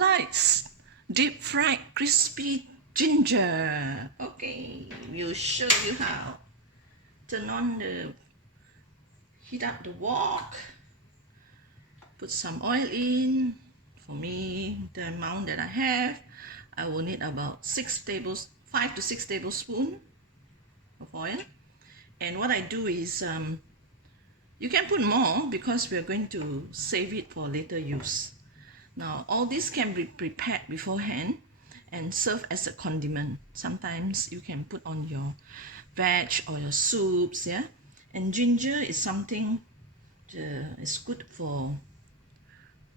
likes deep fried crispy ginger? Okay, we'll show you how. Turn on the, heat up the wok, put some oil in. For me, the amount that I have, I will need about 5 to 6 tablespoons of oil. And what I do is, you can put more because we are going to save it for later use. Now, all this can be prepared beforehand and serve as a condiment. Sometimes you can put on your veg or your soups, yeah. And ginger is something it's good for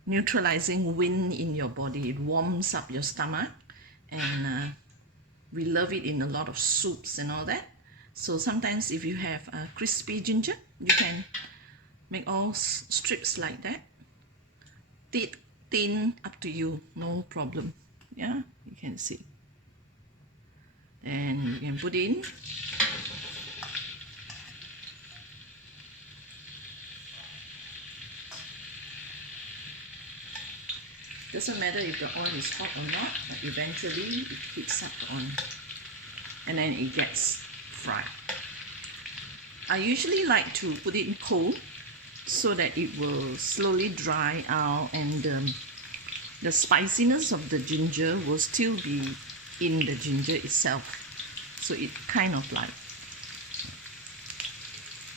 neutralizing wind in your body. It warms up your stomach, and we love it in a lot of soups and all that. So sometimes if you have crispy ginger, you can make all strips like that. Thick, thin, up to you, no problem. Yeah, you can see. And you can put in. Doesn't matter if the oil is hot or not, but eventually it heats up on, and then it gets fried. I usually like to put it in cold so that it will slowly dry out, and the spiciness of the ginger will still be in the ginger itself. So it kind of like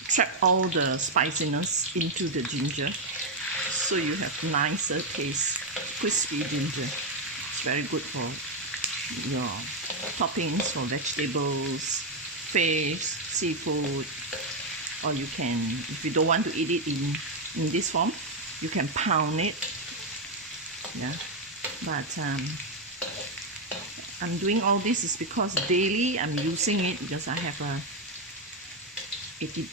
trap all the spiciness into the ginger, so you have nicer taste. Crispy ginger. It's very good for your toppings, for vegetables, fish, seafood, or you can, if you don't want to eat it in this form, you can pound it. Yeah, but I'm doing all this is because daily I'm using it, because I have a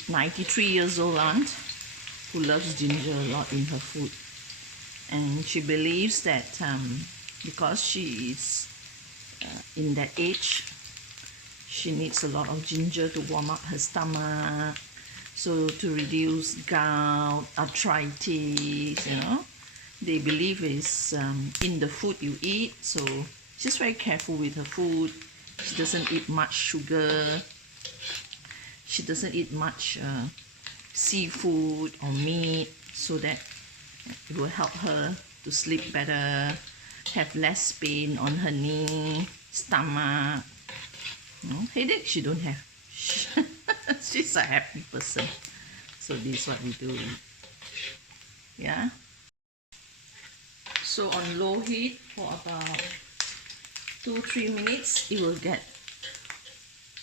93 years old aunt who loves ginger a lot in her food, and she believes that because she is in that age, she needs a lot of ginger to warm up her stomach, so to reduce gout, arthritis, you know. They believe is in the food you eat, so she's very careful with her food. She doesn't eat much sugar. She doesn't eat much seafood or meat, so that it will help her to sleep better, have less pain on her knee, stomach. No, headache she don't have. She's a happy person. So this is what we do. Yeah. So on low heat for about 2-3 minutes, it will get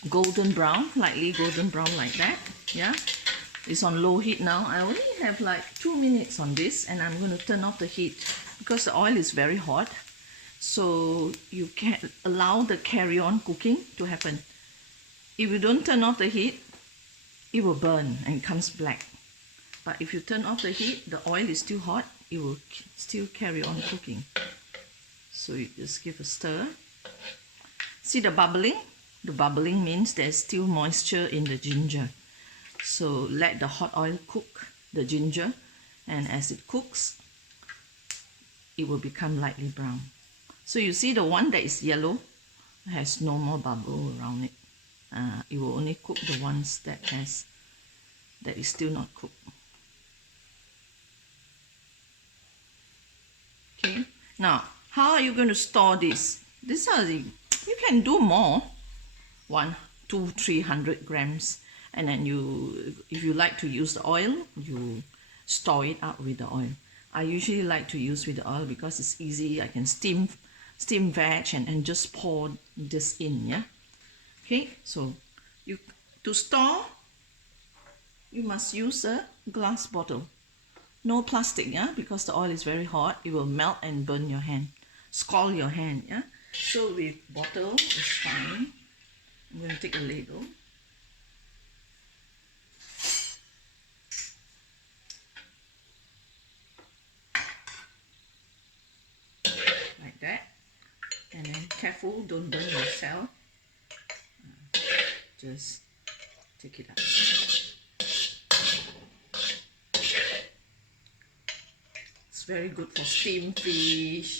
golden brown, lightly golden brown like that. Yeah. It's on low heat now. I only have like 2 minutes on this, and I'm going to turn off the heat because the oil is very hot. So you can allow the carry-on cooking to happen. If you don't turn off the heat, it will burn and it comes black. But if you turn off the heat, the oil is still hot, it will still carry on cooking. So you just give a stir. See the bubbling? The bubbling means there's still moisture in the ginger. So let the hot oil cook the ginger, and as it cooks, it will become lightly brown. So you see the one that is yellow has no more bubble around it. It will only cook the ones that is still not cooked. Okay. Now, how are you going to store this? These are you can do more, 100, 200, 300 grams. And then if you like to use the oil, you store it up with the oil. I usually like to use with the oil because it's easy. I can steam veg and just pour this in, yeah. Okay, so to store, you must use a glass bottle. No plastic, yeah, because the oil is very hot. It will melt and burn your hand, scald your hand, yeah. So with bottle is fine. I'm going to take a ladle. Like that. And then careful, don't burn yourself. Just take it out. It's very good for steamed fish,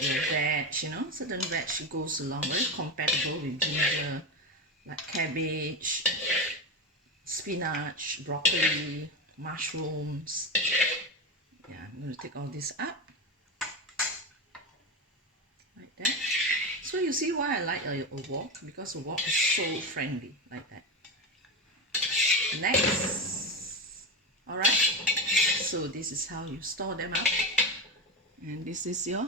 your veg, you know, certain veg goes along, very compatible with ginger, like cabbage, spinach, broccoli, mushrooms. Yeah, I'm going to take all this up like that. So you see why I like a wok, because a wok is so friendly like that. Next, all right. So this is how you store them up, and this is your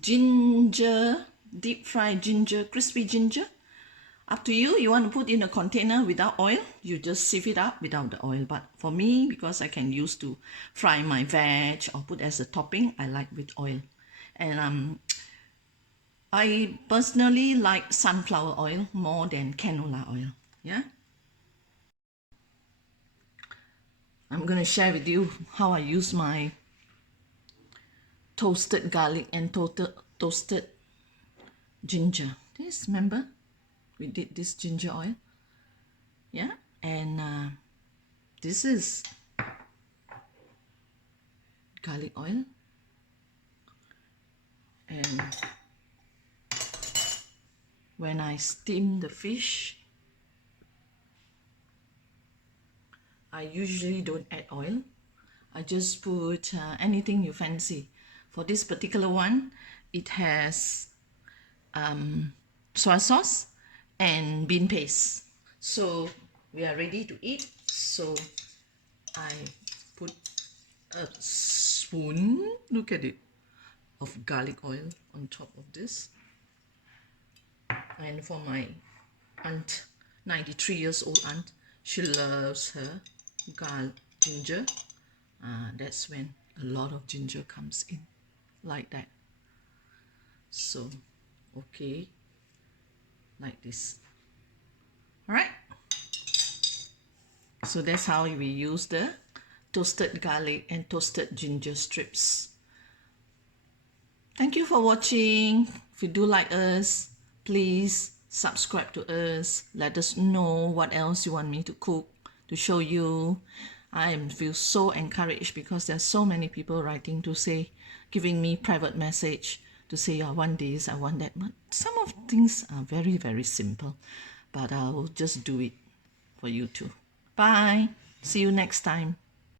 ginger, deep fried ginger, crispy ginger. Up to you. You want to put in a container without oil, you just sieve it up without the oil. But for me, because I can use to fry my veg or put as a topping, I like with oil. And I personally like sunflower oil more than canola oil. Yeah. I'm going to share with you how I use my toasted garlic and toasted ginger. This, remember? We did this ginger oil. Yeah. And this is garlic oil. And when I steam the fish, I usually don't add oil. I just put anything you fancy. For this particular one, it has soy sauce and bean paste. So we are ready to eat. So I put a spoon, look at it, of garlic oil on top of this. And for my aunt, 93 years old aunt, she loves her ginger. That's when a lot of ginger comes in like that. So okay, like this. All right, so that's how we use the toasted garlic and toasted ginger strips. Thank you for watching. If you do like us, please subscribe to us. Let us know what else you want me to cook, to show you. I feel so encouraged because there's so many people writing to say, giving me private message to say, I want this, I want that. But some of things are very, very simple. But I will just do it for you too. Bye. See you next time.